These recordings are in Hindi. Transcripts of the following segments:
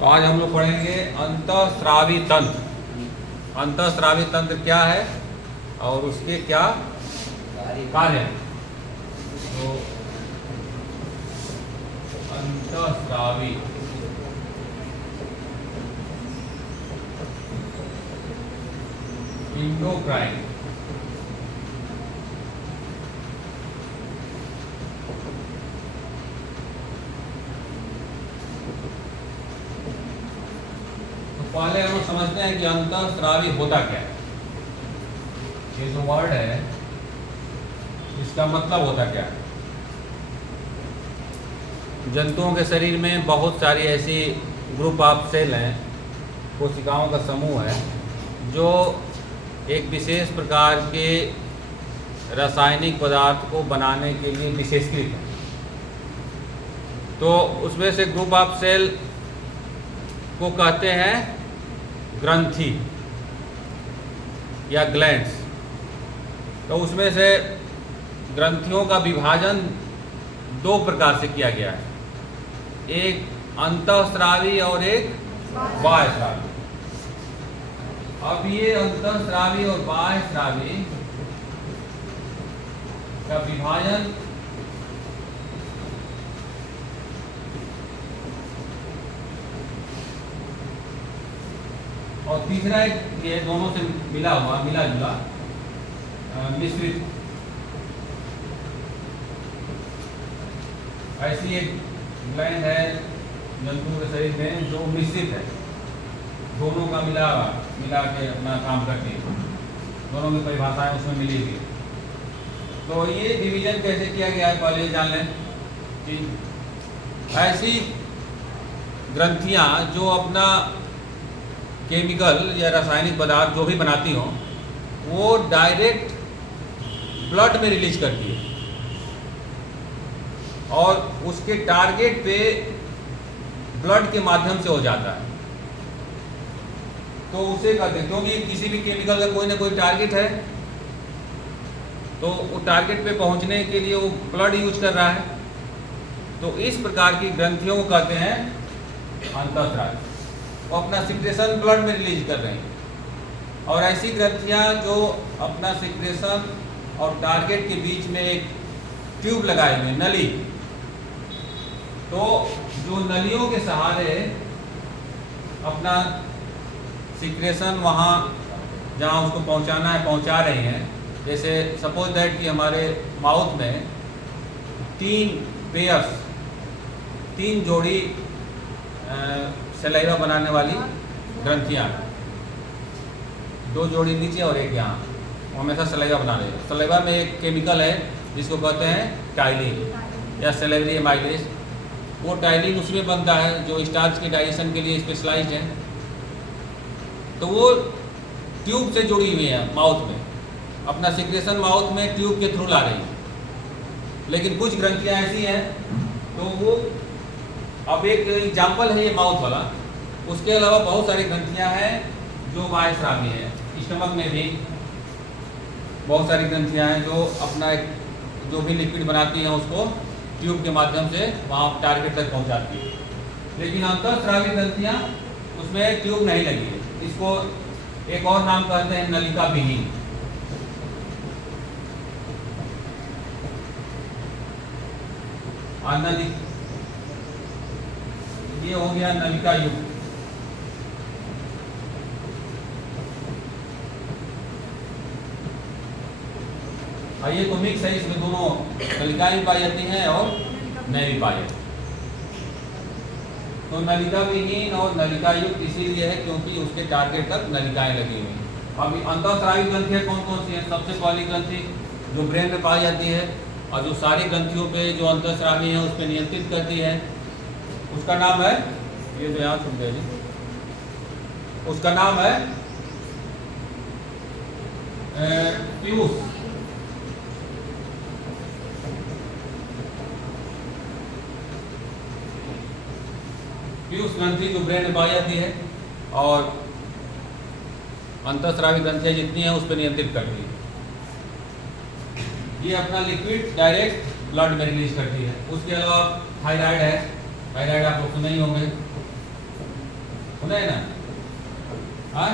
तो आज हम लोग पढ़ेंगे अंतःस्रावी तंत्र। अंतःस्रावी तंत्र क्या है और उसके क्या कार्य हैं। तो अंतःस्रावी इंडोक्राइन पहले हम समझते हैं कि अंतःस्रावी होता क्या है। ये जो वर्ड है इसका मतलब होता क्या है। जंतुओं के शरीर में बहुत सारी ऐसी ग्रुप ऑफ सेल हैं, कोशिकाओं का समूह है जो एक विशेष प्रकार के रासायनिक पदार्थ को बनाने के लिए विशेषकृत है। तो उसमें से ग्रुप ऑफ सेल को कहते हैं ग्रंथि या ग्लैंड्स। तो उसमें से ग्रंथियों का विभाजन दो प्रकार से किया गया है, एक अंतःस्रावी और एक बाह्यस्रावी। अब ये अंतःस्रावी और बाह्यस्रावी का विभाजन और तीसरा एक ये दोनों से मिला जुला मिश्रित। ऐसी एक ग्लैंड है जंतुओं के शरीर में जो मिश्रित है, दोनों का मिला के अपना काम करती है, दोनों की परिभाषाएं उसमें मिली हुई। तो ये डिवीजन कैसे किया गया है पहले जान लें कि ऐसी ग्रंथियां जो अपना केमिकल या रासायनिक पदार्थ जो भी बनाती हों वो डायरेक्ट ब्लड में रिलीज करती है और उसके टारगेट पे ब्लड के माध्यम से हो जाता है। तो उसे कहते हैं, क्योंकि किसी भी केमिकल का कोई ना कोई टारगेट है, तो वो टारगेट पे पहुंचने के लिए वो ब्लड यूज कर रहा है। तो इस प्रकार की ग्रंथियों को कहते हैं अंतःस्रावी। वो अपना सिक्रेशन ब्लड में रिलीज कर रहे हैं। और ऐसी ग्रंथियां जो अपना सिक्रेशन और टारगेट के बीच में एक ट्यूब लगाए हुए नली, तो जो नलियों के सहारे अपना सिक्रेशन वहाँ जहाँ उसको पहुँचाना है पहुँचा रही हैं। जैसे सपोज दैट कि हमारे माउथ में तीन जोड़ी सलाइवा बनाने वाली ग्रंथियाँ, दो जोड़ी नीचे और एक यहाँ, वो हमेशा सलाइवा बना रही है। सलाइवा में एक केमिकल है जिसको कहते हैं टाइलिन या सैलेवरी एमाइलेज। वो टाइलिन उसमें बनता है जो स्टार्च के डाइजेशन के लिए स्पेशलाइज्ड है। तो वो ट्यूब से जुड़ी हुई है माउथ में, अपना सिक्रेशन माउथ में ट्यूब के थ्रू ला रही है। लेकिन कुछ ग्रंथियाँ ऐसी हैं, तो वो अब एक एग्जाम्पल है ये माउथ वाला। उसके अलावा बहुत सारी ग्रंथियाँ हैं जो बाह्यस्रावी हैं। स्टमक में भी बहुत सारी ग्रंथियाँ हैं जो अपना एक जो भी लिक्विड बनाती हैं उसको ट्यूब के माध्यम से वहाँ टारगेट तक पहुँचाती है। लेकिन अंतःस्रावी ग्रंथियाँ उसमें ट्यूब नहीं लगी है। इसको एक और नाम कहते हैं नलिका विहीन। ये हो गया नलिका युक्त। ये तो मिक्स है, इसमें दोनों नलिकाएं भी पाई जाती हैं और नहीं भी पाई जाती। तो नलिका विहीन और नलिका युक्त इसीलिए है क्योंकि उसके टारगेट तक नलिकाएं लगी हुई हैं। अब अंतःस्रावी ग्रंथियां कौन कौन सी हैं? सबसे पहली ग्रंथि जो ब्रेन में पाई जाती है और जो सारी ग्रंथियों पे जो अंतःस्रावी है उस पर नियंत्रित करती है, उसका नाम है, ये जो यहाँ सुन जी, उसका नाम है पीयूष। पीयूष ग्रंथि जो ब्रेन में पाई जाती है और अंतःस्रावी ग्रंथियां जितनी हैं उस पर नियंत्रित करती है। ये अपना लिक्विड डायरेक्ट ब्लड में रिलीज करती है। उसके अलावा थायराइड है, थायराइड आप लोग सुने ही होंगे। सुना है ना? हाँ,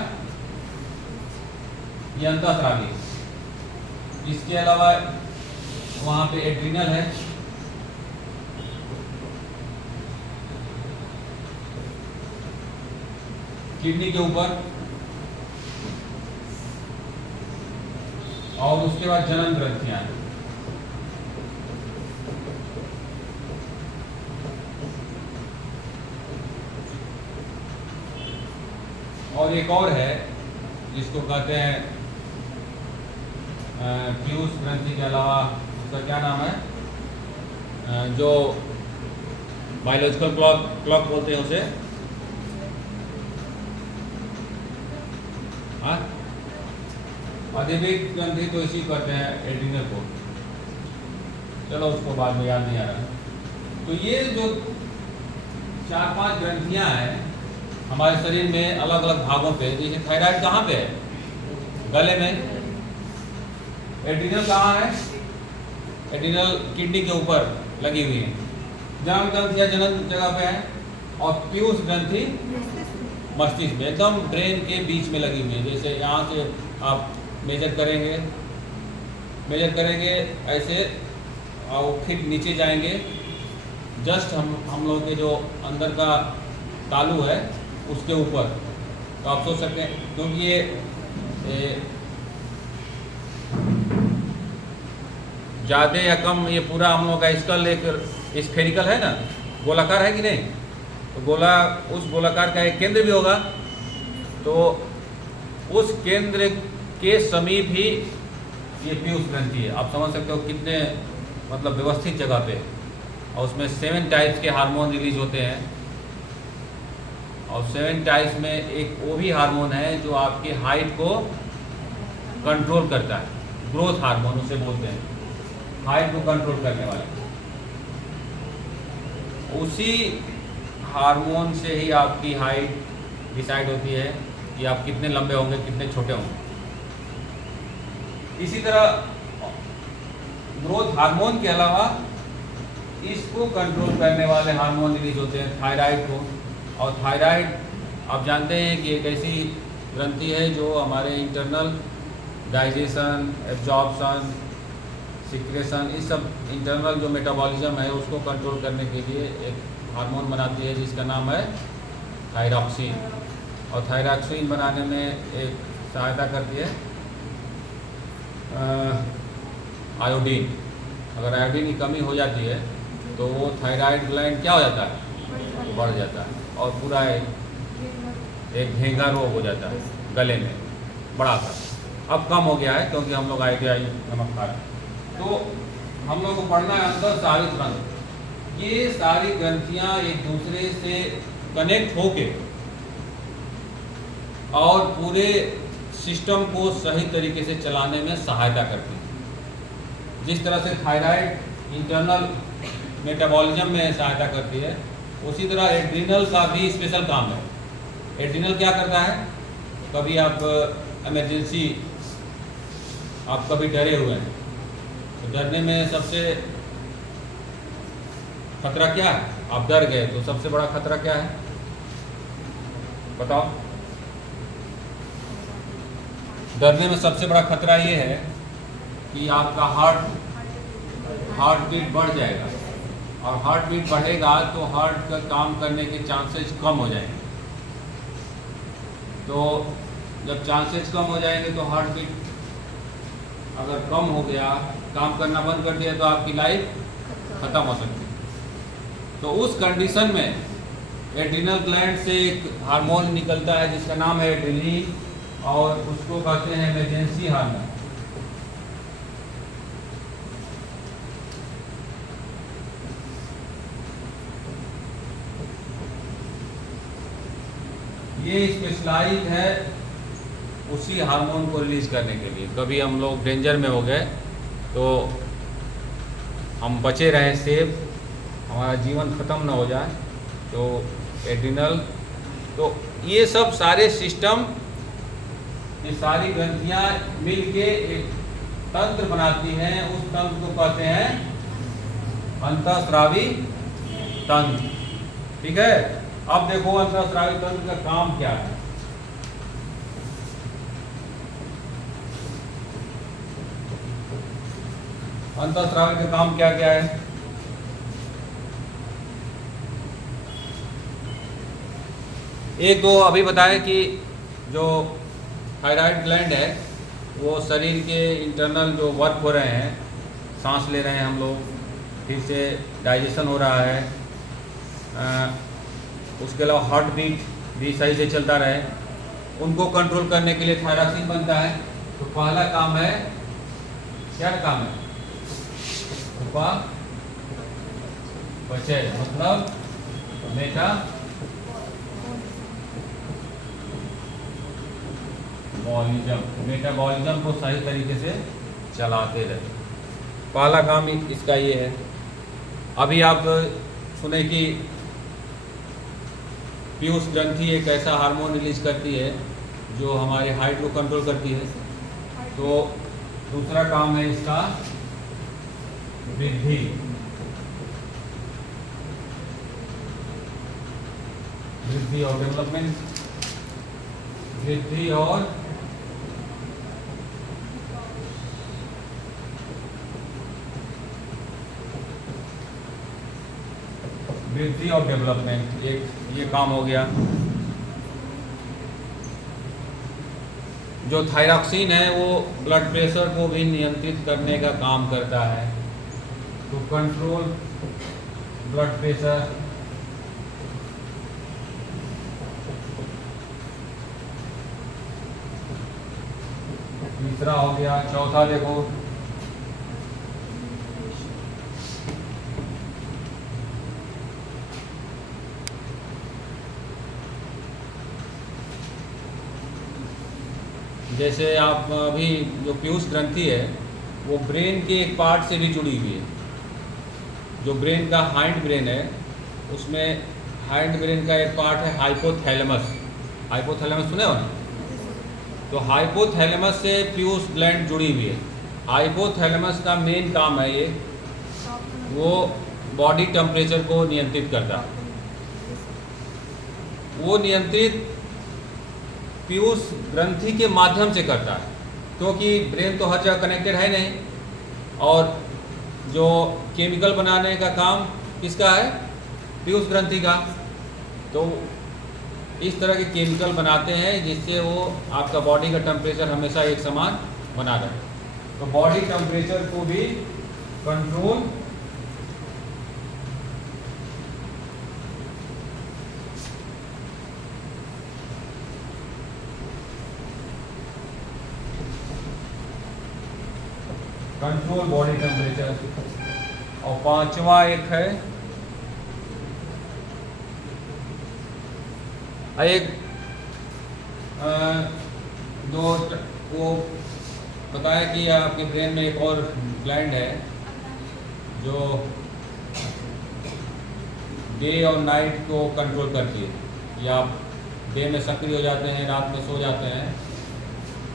ये अंतःस्रावी। इसके अलावा वहां पे एड्रिनल है, किडनी के ऊपर, और उसके बाद जनन ग्रंथियां हैं। और एक और है जिसको कहते हैं पीयूष ग्रंथि के अलावा उसका क्या नाम है, जो बायोलॉजिकल क्लॉक बोलते हैं उसे, हाँ, अधिविक ग्रंथि तो इसी कहते हैं एड्रिनल को। चलो उसको बाद में याद नहीं आ रहा। तो ये जो 4-5 ग्रंथियां हैं हमारे शरीर में अलग अलग भागों पे, जैसे थायराइड कहाँ पे है? गले में। एड्रिनल कहाँ है? एड्रिनल किडनी के ऊपर लगी हुई है। जनन ग्रंथियां जनन जगह पे है, और पीयूष ग्रंथि मस्तिष्क में, एकदम ब्रेन के बीच में लगी हुई है। जैसे यहाँ से आप मेजर करेंगे ऐसे, और फिर नीचे जाएंगे, जस्ट हम लोग के जो अंदर का तालू है उसके ऊपर। तो आप सोच सकते हैं, क्योंकि ये ज़्यादा या कम, ये पूरा हम लोग का स्कल एक स्फेरिकल है ना, गोलाकार है कि नहीं? तो उस गोलाकार का एक केंद्र भी होगा, तो उस केंद्र के समीप ही ये पीयूष ग्रंथि है। आप समझ सकते हो कितने मतलब व्यवस्थित जगह पे। और उसमें 7 टाइप्स के हार्मोन रिलीज होते हैं, और 7 टाइप्स में एक वो भी हार्मोन है जो आपकी हाइट को कंट्रोल करता है, ग्रोथ हार्मोन उसे बोलते हैं, हाइट को कंट्रोल करने वाले। उसी हार्मोन से ही आपकी हाइट डिसाइड होती है कि आप कितने लंबे होंगे, कितने छोटे होंगे। इसी तरह ग्रोथ हार्मोन के अलावा इसको कंट्रोल करने वाले हार्मोन रिलीज होते हैं थायराइड को। और थायराइड आप जानते हैं कि एक ऐसी ग्रंथि है जो हमारे इंटरनल डाइजेशन, एब्जॉर्प्शन, सिक्रेशन, इस सब इंटरनल जो मेटाबॉलिज्म है उसको कंट्रोल करने के लिए एक हार्मोन बनाती है जिसका नाम है थायरॉक्सिन। और थायरॉक्सिन बनाने में एक सहायता करती है आयोडीन। अगर आयोडीन की कमी हो जाती है तो वो थायराइड ग्लैंड क्या हो जाता है, बढ़ जाता है, और पूरा एक घेंगा रोग हो जाता है गले में बड़ा सा। अब कम हो गया है क्योंकि हम लोग ITI नमक खा रहे हैं। तो हम लोग को पढ़ना है अंतःस्रावी ग्रंथि। ये सारी ग्रंथियां एक दूसरे से कनेक्ट होके और पूरे सिस्टम को सही तरीके से चलाने में सहायता करती है। जिस तरह से थायराइड इंटरनल मेटाबॉलिज्म में सहायता करती है, उसी तरह एड्रिनल का भी स्पेशल काम है। एड्रिनल क्या करता है, कभी आप इमरजेंसी, आप कभी डरे हुए हैं, तो डरने में सबसे खतरा क्या है? आप डर गए तो सबसे बड़ा खतरा क्या है, बताओ? डरने में सबसे बड़ा खतरा ये है कि आपका हार्ट बीट बढ़ जाएगा, और हार्ट बीट बढ़ेगा तो हार्ट का काम करने के चांसेस कम हो जाएंगे। तो जब चांसेस कम हो जाएंगे तो हार्ट बीट अगर कम हो गया, काम करना बंद कर दिया, तो आपकी लाइफ खत्म हो सकती है। तो उस कंडीशन में एड्रिनल ग्लैंड से एक हार्मोन निकलता है जिसका नाम है एड्रेनलिन, और उसको कहते हैं इमरजेंसी हार्मोन। ये स्पेशलाइज है उसी हार्मोन को रिलीज करने के लिए। कभी हम लोग डेंजर में हो गए तो हम बचे रहे सेफ, हमारा जीवन ख़त्म ना हो जाए, तो एड्रिनल, तो ये सब सारे सिस्टम, ये सारी ग्रंथियां मिलके एक तंत्र बनाती हैं। उस तंत्र को कहते हैं अंतःस्रावी तंत्र। ठीक है। अब देखो अंतःस्रावी तंत्र का काम क्या है। अंतःस्रावी का काम क्या क्या है? एक तो अभी बताया कि जो थायराइड ग्लैंड है वो शरीर के इंटरनल जो वर्क हो रहे हैं, सांस ले रहे हैं हम लोग, ठीक से डाइजेशन हो रहा है, उसके अलावा हार्ट बीट भी सही से चलता रहे, उनको कंट्रोल करने के लिए थायरॉक्सिन बनता है। तो पहला काम है, क्या काम है? उपापचय मतलब मेटाबॉलिज्म को सही तरीके से चलाते रहे। पहला काम इसका ये है। अभी आप सुने कि पीयूष ग्रंथि एक ऐसा हार्मोन रिलीज करती है जो हमारे हाइट को कंट्रोल करती है। तो दूसरा काम है इसका वृद्धि। वृद्धि और डेवलपमेंट, वृद्धि और डेवलपमेंट, एक ये काम हो गया। जो थायरॉक्सिन है वो ब्लड प्रेशर को भी नियंत्रित करने का काम करता है, टू कंट्रोल ब्लड प्रेशर। तीसरा हो गया। चौथा देखो, जैसे आप अभी जो पीयूष ग्रंथि है वो ब्रेन के एक पार्ट से भी जुड़ी हुई है। जो ब्रेन का हाइंड ब्रेन है उसमें हाइंड ब्रेन का एक पार्ट है हाइपोथैलेमस। हाइपोथैलेमस सुने हो ना? तो हाइपोथैलेमस से पीयूष ग्लैंड जुड़ी हुई है। हाइपोथैलेमस का मेन काम है ये, वो बॉडी टेम्परेचर को नियंत्रित करता है। वो नियंत्रित पीयूष ग्रंथि के माध्यम से करता है, क्योंकि ब्रेन तो हर जगह कनेक्टेड है नहीं। और जो केमिकल बनाने का काम किसका है? पीयूष ग्रंथि का। तो इस तरह के केमिकल बनाते हैं जिससे वो आपका बॉडी का टेम्परेचर हमेशा एक समान बना रहे। तो बॉडी टेम्परेचर को भी कंट्रोल बॉडी टेम्परेचर। और पांचवा एक है, एक वो बताया कि आपके ब्रेन में एक और ग्लैंड है जो डे और नाइट को कंट्रोल करती है। या आप डे में सक्रिय हो जाते हैं, रात में सो जाते हैं,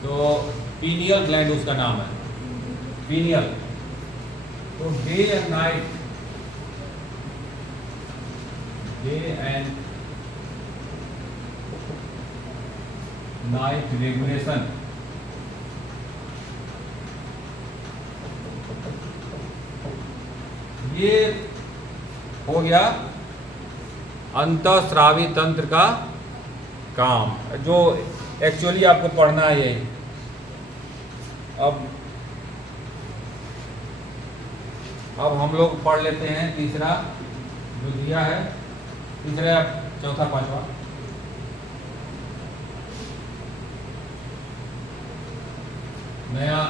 तो पीनियल ग्लैंड उसका नाम है, पीनियल। तो day and night, day and night regulation, ये हो गया अंतःस्रावी तंत्र का काम, जो एक्चुअली आपको पढ़ना है। ये अब हम लोग पढ़ लेते हैं तीसरा जो दिया है, तीसरा चौथा पांचवा। नया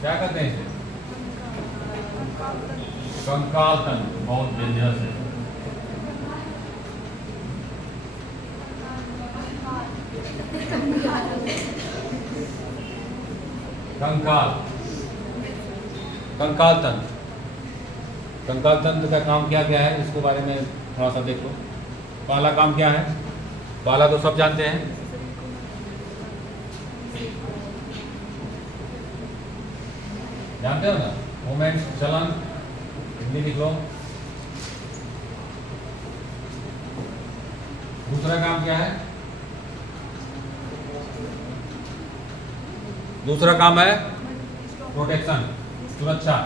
क्या कहते हैं इसे? कंकाल तंत्र। बहुत डेंजरस है। कंकाल तंत्र। कंकाल तंत्र का काम क्या क्या है, इसके बारे में थोड़ा सा देख लो। पहला काम क्या है? पहला तो सब जानते हैं, जानते हो ना, मूवमेंट चलन, हिंदी लिख लो। दूसरा काम क्या है? दूसरा काम है प्रोटेक्शन, सुरक्षा।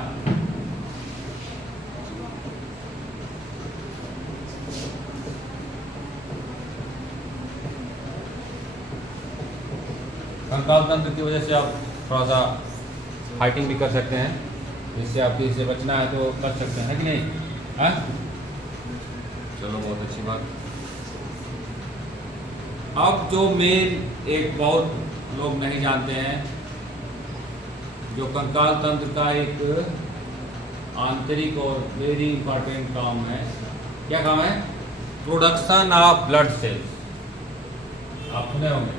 कंकाल तंत्र की वजह से आप थोड़ा सा फाइटिंग भी कर सकते हैं, जिससे आपको इससे बचना है तो कर सकते हैं कि नहीं? हाँ, चलो बहुत अच्छी बात। अब जो मेन एक बहुत लोग नहीं जानते हैं, जो कंकाल तंत्र का एक आंतरिक और वेरी इंपॉर्टेंट काम है, क्या काम है? Production of blood cells. आप सुने होंगे,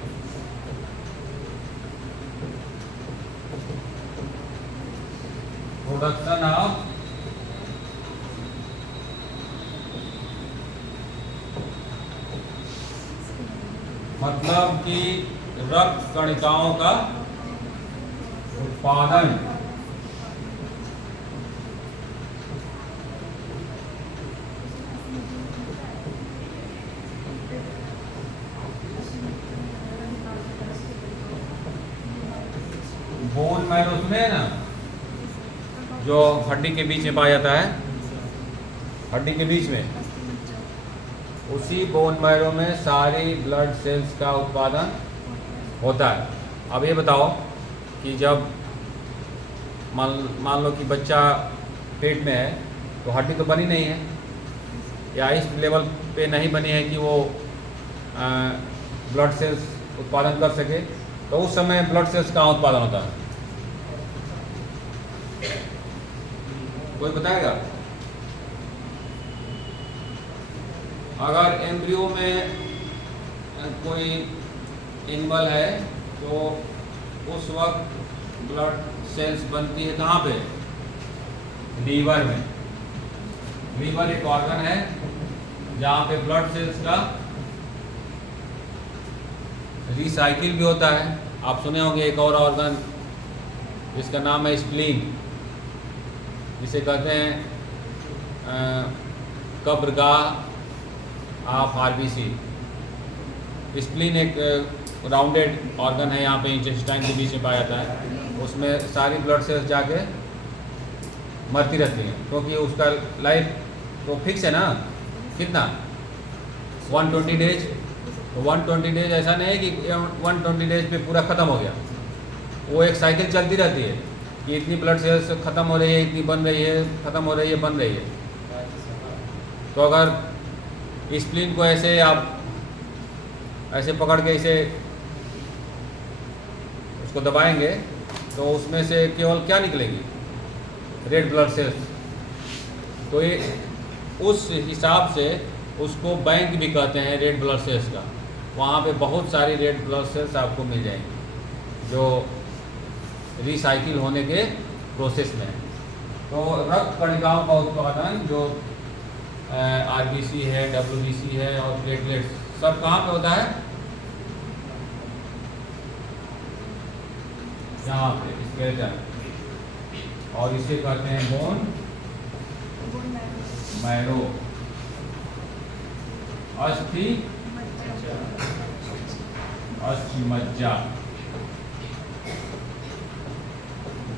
प्रोडक्शन ऑफ मतलब कि रक्त कणिकाओं का उत्पादन। बोन मैरो सुने ना, जो हड्डी के बीच में पाया जाता है, हड्डी के बीच में, उसी बोन मैरो में सारी ब्लड सेल्स का उत्पादन होता है। अब ये बताओ कि जब मान लो कि बच्चा पेट में है, तो हड्डी तो बनी नहीं है, या इस लेवल पे नहीं बनी है कि वो ब्लड सेल्स उत्पादन कर सके, तो उस समय ब्लड सेल्स का उत्पादन होता है? कोई बताएगा? अगर एम्ब्रियो में कोई एनिमल है तो उस वक्त ब्लड सेल्स बनती है कहाँ पे? लीवर में। लीवर एक ऑर्गन है जहाँ पे ब्लड सेल्स का रिसाइकिल भी होता है। आप सुने होंगे एक और ऑर्गन जिसका नाम है स्प्लीन, जिसे कहते हैं कब्रगाह ऑफ आरबीसी। स्प्लीन एक राउंडेड ऑर्गन है, यहाँ पे इंटेस्टाइन के बीच में पाया जाता है। उसमें सारी ब्लड सेल्स जाके मरती रहती हैं, क्योंकि उसका लाइफ तो फिक्स है ना, कितना 120 डेज। तो 120 डेज ऐसा नहीं है कि 120 डेज पे पूरा ख़त्म हो गया, वो एक साइकिल चलती रहती है कि इतनी ब्लड सेल्स ख़त्म हो रही है, इतनी बन रही है, ख़त्म हो रही है, बन रही है। तो अगर स्प्लीन को ऐसे आप ऐसे पकड़ के इसे उसको दबाएंगे तो उसमें से केवल क्या निकलेगी? Red blood cells. तो ये उस हिसाब से उसको बैंक भी कहते हैं रेड ब्लड सेल्स का। वहाँ पे बहुत सारी रेड ब्लड सेल्स आपको मिल जाएंगी जो रिसाइकिल होने के प्रोसेस में है। तो रक्त कणिकाओं का उत्पादन जो आरबीसी है, डब्ल्यूबीसी है और प्लेटलेट्स सब कहाँ पे होता है? यहाँ पे स्केलेटन, और इसे कहते हैं बोन मैरो, अस्थि मज्जा,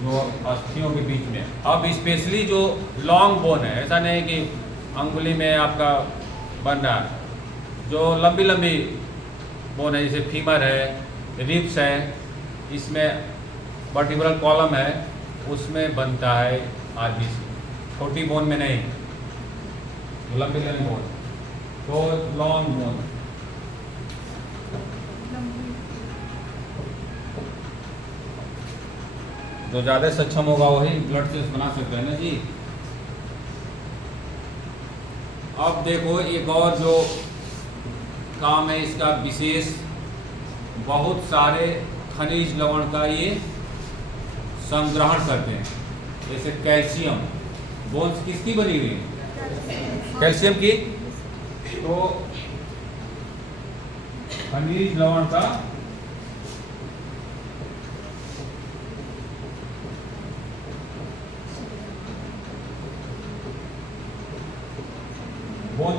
जो अस्थियों के बीच में। अब स्पेशली जो लॉन्ग बोन है, ऐसा नहीं कि अंगुली में आपका बन रहा है, जो लंबी लंबी बोन है, जैसे फीमर है, रिब्स है, इसमें वर्टिब्रल कॉलम है, उसमें बनता है आरबीसी। छोटी बोन में नहीं, लंबी लंबी बोन, तो लॉन्ग बोन। जो ज़्यादा सक्षम होगा वही ब्लड सेल्स बना सकते हैं ना जी। अब देखो एक और जो काम है इसका विशेष, बहुत सारे खनिज लवण का ये संग्रहण करते हैं। जैसे कैल्शियम, बोन्स किसकी बनी हुई है? कैल्शियम की। तो खनिज लवण का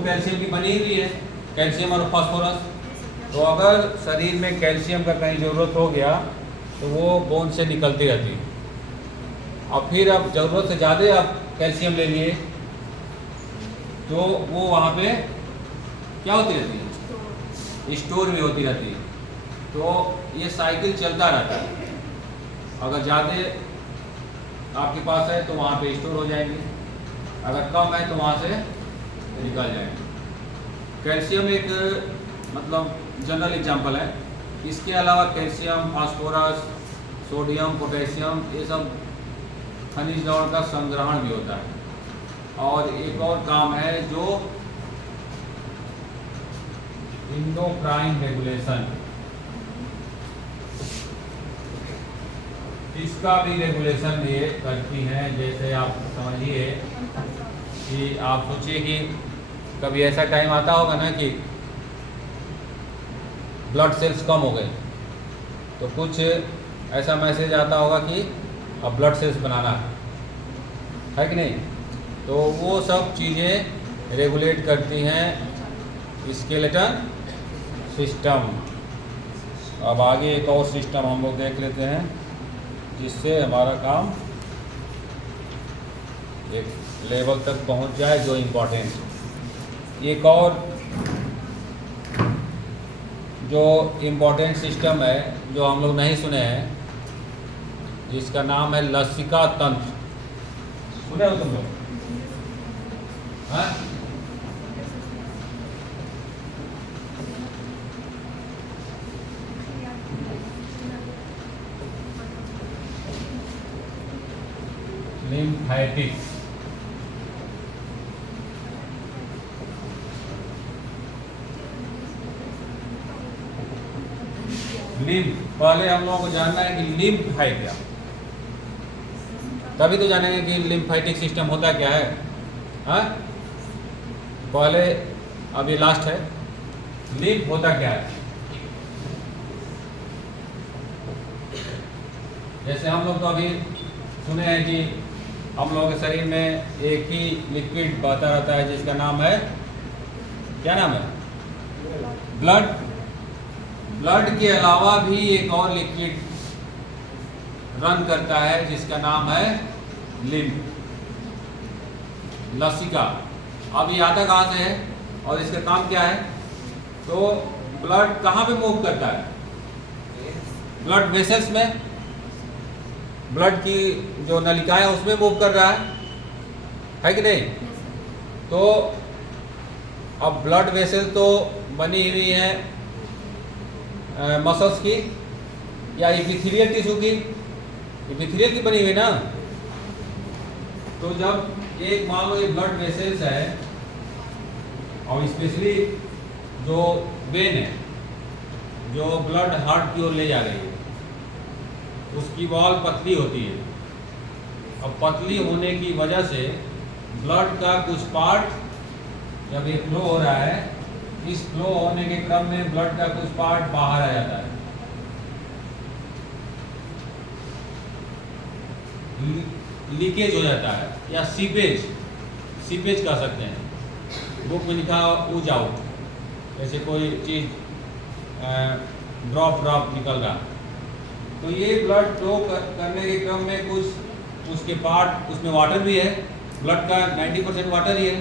कैल्शियम की बनी हुई है, कैल्शियम और फास्फोरस। तो अगर शरीर में कैल्शियम का कहीं ज़रूरत हो गया तो वो बोन से निकलती रहती है। और फिर अब ज़रूरत से ज़्यादा आप कैल्शियम ले लिए तो वो वहाँ पे क्या होती रहती है, स्टोर भी होती रहती है। तो ये साइकिल चलता रहता है। अगर ज़्यादा आपके पास है तो वहाँ पे स्टोर हो जाएंगे, अगर कम है तो वहाँ से निकल जाएंगे। कैल्शियम एक मतलब जनरल एग्जांपल है। इसके अलावा कैल्शियम, फास्फोरस, सोडियम, पोटेशियम, ये सब खनिज लवण का संग्रहण भी होता है। और एक और काम है जो एंडोक्राइन रेगुलेशन, इसका भी रेगुलेशन ये करती हैं। जैसे आप समझिए कि आप सोचिए कि कभी ऐसा टाइम आता होगा ना कि ब्लड सेल्स कम हो गए, तो कुछ ऐसा मैसेज आता होगा कि अब ब्लड सेल्स बनाना है कि नहीं। तो वो सब चीज़ें रेगुलेट करती हैं स्केलेटन सिस्टम। अब आगे एक और सिस्टम हम लोग देख लेते हैं जिससे हमारा काम एक लेवल तक पहुंच जाए जो इम्पोर्टेंट। एक और जो इम्पोर्टेंट सिस्टम है जो हम लोग नहीं सुने हैं, जिसका नाम है लसिका तंत्र। सुने हो तुम लोग? हाँ? लिम्फेटिक्स। लिम्फ, पहले हम लोगों को जानना है कि लिम्फ है क्या, तभी तो जानेंगे कि लिम्फेटिक सिस्टम होता क्या है। हाँ, पहले अब ये लास्ट है, लिम्फ होता क्या है। जैसे हम लोग तो अभी सुने हैं कि हम लोगों के शरीर में एक ही लिक्विड बहता रहता है जिसका नाम है, क्या नाम है? ब्लड। ब्लड के अलावा भी एक और लिक्विड रन करता है जिसका नाम है लिम्फ, लसिका। अब ये आता कहाँ से है और इसका काम क्या है? तो ब्लड कहाँ पे मूव करता है? ब्लड वेसल्स में, ब्लड की जो नलिका है उसमें मूव कर रहा है कि नहीं। तो अब ब्लड वेसल तो बनी हुई है मसल्स की या एपिथेलियल टिश्यू की, एपिथेलियल की बनी हुई ना। तो जब एक मान लो ये ब्लड वेसल्स है और स्पेशली जो वेन है जो ब्लड हार्ट की ओर ले जा रही है, उसकी वॉल पतली होती है। अब पतली होने की वजह से ब्लड का कुछ पार्ट जब ये फ्लो हो रहा है, इस फ्लो होने के क्रम में ब्लड का कुछ पार्ट बाहर आ जाता है। लीकेज हो जाता है या सीपेज, सीपेज कह सकते हैं। बुक में लिखा ऊज आउट, जैसे कोई चीज़ ड्रॉप निकल रहा। तो ये ब्लड फ्लो करने के क्रम में कुछ उसके पार्ट, उसमें वाटर भी है। ब्लड का 90% वाटर ही है,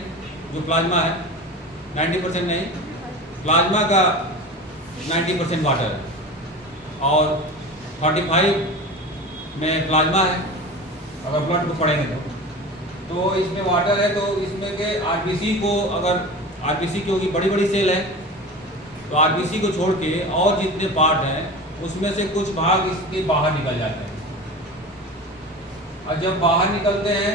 जो प्लाज्मा है 90% नहीं, प्लाज्मा का 90% वाटर है और 45 में प्लाज्मा है अगर ब्लड को पढ़ेंगे तो इसमें वाटर है। तो इसमें के आरबीसी को, अगर आरबीसी क्योंकि बड़ी बड़ी सेल है तो आरबीसी को छोड़ के और जितने पार्ट हैं उसमें से कुछ भाग इसके बाहर निकल जाते हैं। और जब बाहर निकलते हैं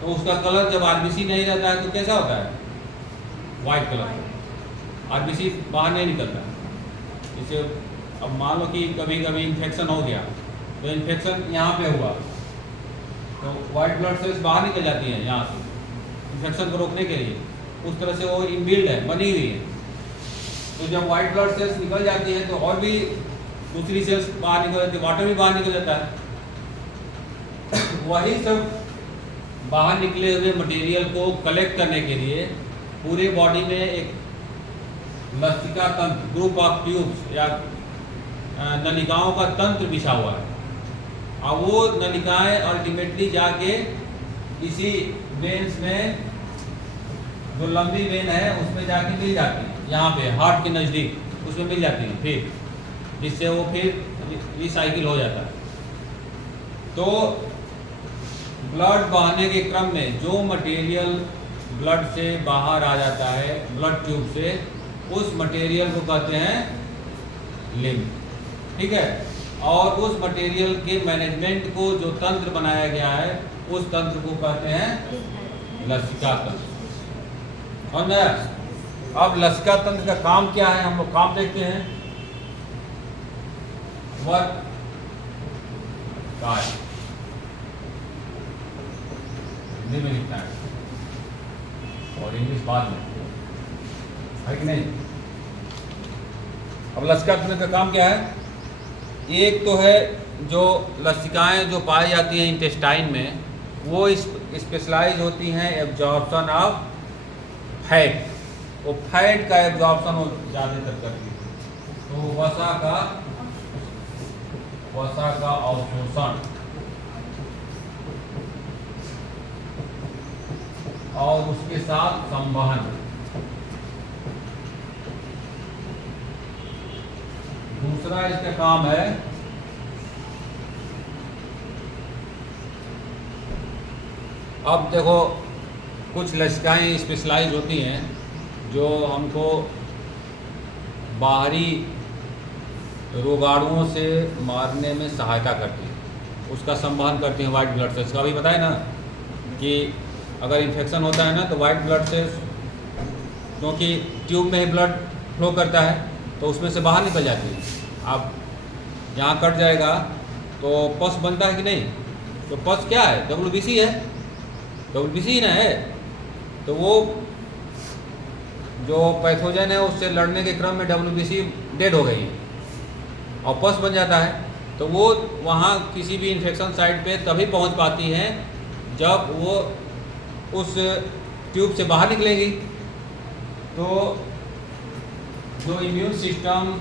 तो उसका कलर, जब आरबीसी नहीं रहता है तो कैसा होता है? White colour. आरबीसी बाहर नहीं निकलता। जैसे अब मान लो कि कभी कभी इन्फेक्शन हो गया, तो इन्फेक्शन यहाँ पे हुआ तो वाइट ब्लड सेल्स बाहर निकल जाती हैं यहाँ से इन्फेक्शन को रोकने के लिए। उस तरह से वो इनबिल्ड है, बनी हुई है। तो जब वाइट ब्लड सेल्स निकल जाती है तो और भी दूसरी सेल्स बाहर निकल जाती है, वाटर भी बाहर निकल जाता है। वही सब बाहर निकले हुए मटेरियल को कलेक्ट करने के लिए पूरे बॉडी में एक लसिका तंत्र, ग्रुप ऑफ ट्यूब्स या नलिकाओं का तंत्र बिछा हुआ है। अब वो नलिकाएं अल्टीमेटली जाके इसी वेन्स में, जो लंबी वेन है उसमें जाके मिल जाती है, यहाँ पे हार्ट के नज़दीक उसमें मिल जाती है, फिर जिससे वो फिर रिसाइकिल हो जाता है। तो ब्लड बहने के क्रम में जो मटेरियल ब्लड से बाहर आ जाता है, ब्लड ट्यूब से, उस मटेरियल को कहते हैं लिम्फ, ठीक है। और उस मटेरियल के मैनेजमेंट को जो तंत्र बनाया गया है, उस तंत्र को कहते हैं लसिका तंत्र। समझ में? अब लसिका तंत्र का काम क्या है, हम लोग काम देखते हैं। वर्क कार्य हिंदी में लिखना है और इंग्लिश बाद में, है कि नहीं। अब लसिका तंत्र का काम क्या है? एक तो है जो लसिकाएं जो पाई जाती हैं इंटेस्टाइन में, वो स्पेशलाइज होती हैं एब्जॉर्प्शन ऑफ फैट। वो फैट का एब्जॉर्प्शन वो ज़्यादातर करती है। तो वसा का अवशोषण और उसके साथ संवहन। दूसरा इसका काम है अब देखो, कुछ लसिकाएं स्पेशलाइज होती हैं जो हमको बाहरी रोगाणुओं से मारने में सहायता करती है, उसका संवहन करती हैं वाइट ब्लड सेल्स का। अभी बताया ना कि अगर इन्फेक्शन होता है ना तो वाइट ब्लड सेल्स, क्योंकि ट्यूब में ही ब्लड फ्लो करता है तो उसमें से बाहर निकल जाती है। अब यहाँ कट जाएगा तो पस बनता है कि नहीं? तो पस क्या है? WBC है, WBC ना है। तो वो जो पैथोजन है उससे लड़ने के क्रम में WBC डेड हो गई है और पस बन जाता है। तो वो वहाँ किसी भी इन्फेक्शन साइट पे तभी पहुँच पाती हैं जब वो उस ट्यूब से बाहर निकलेगी। तो जो इम्यून सिस्टम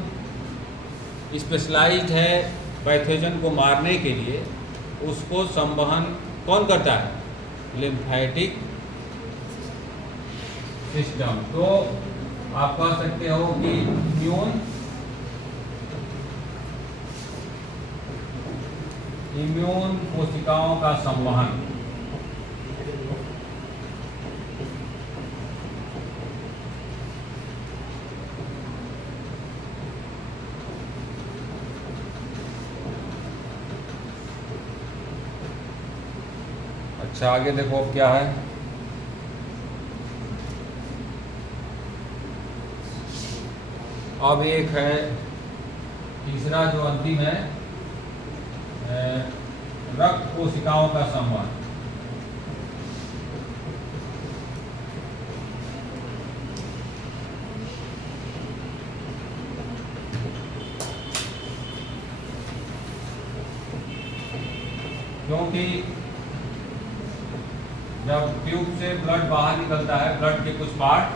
स्पेशलाइज्ड है पैथोजन को मारने के लिए, उसको संवहन कौन करता है? Lymphatic system. तो आप कह सकते हो कि इम्यून कोशिकाओं का संवहन। अच्छा, आगे देखो अब क्या है। अब एक है तीसरा जो अंतिम है, रक्त कोशिकाओं का संवहन। क्योंकि जब ट्यूब से ब्लड बाहर निकलता है, ब्लड के कुछ पार्ट,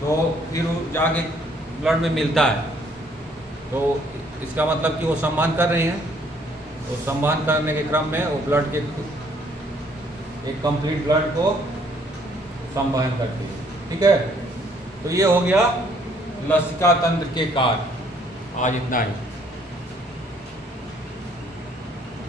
तो फिर जाके ब्लड में मिलता है, तो इसका मतलब कि वो संवहन कर रही हैं। तो संवहन करने के क्रम में वो ब्लड के एक कंप्लीट ब्लड को संवहन करती है, ठीक है। तो ये हो गया लसिका तंत्र के कार्य। आज इतना ही।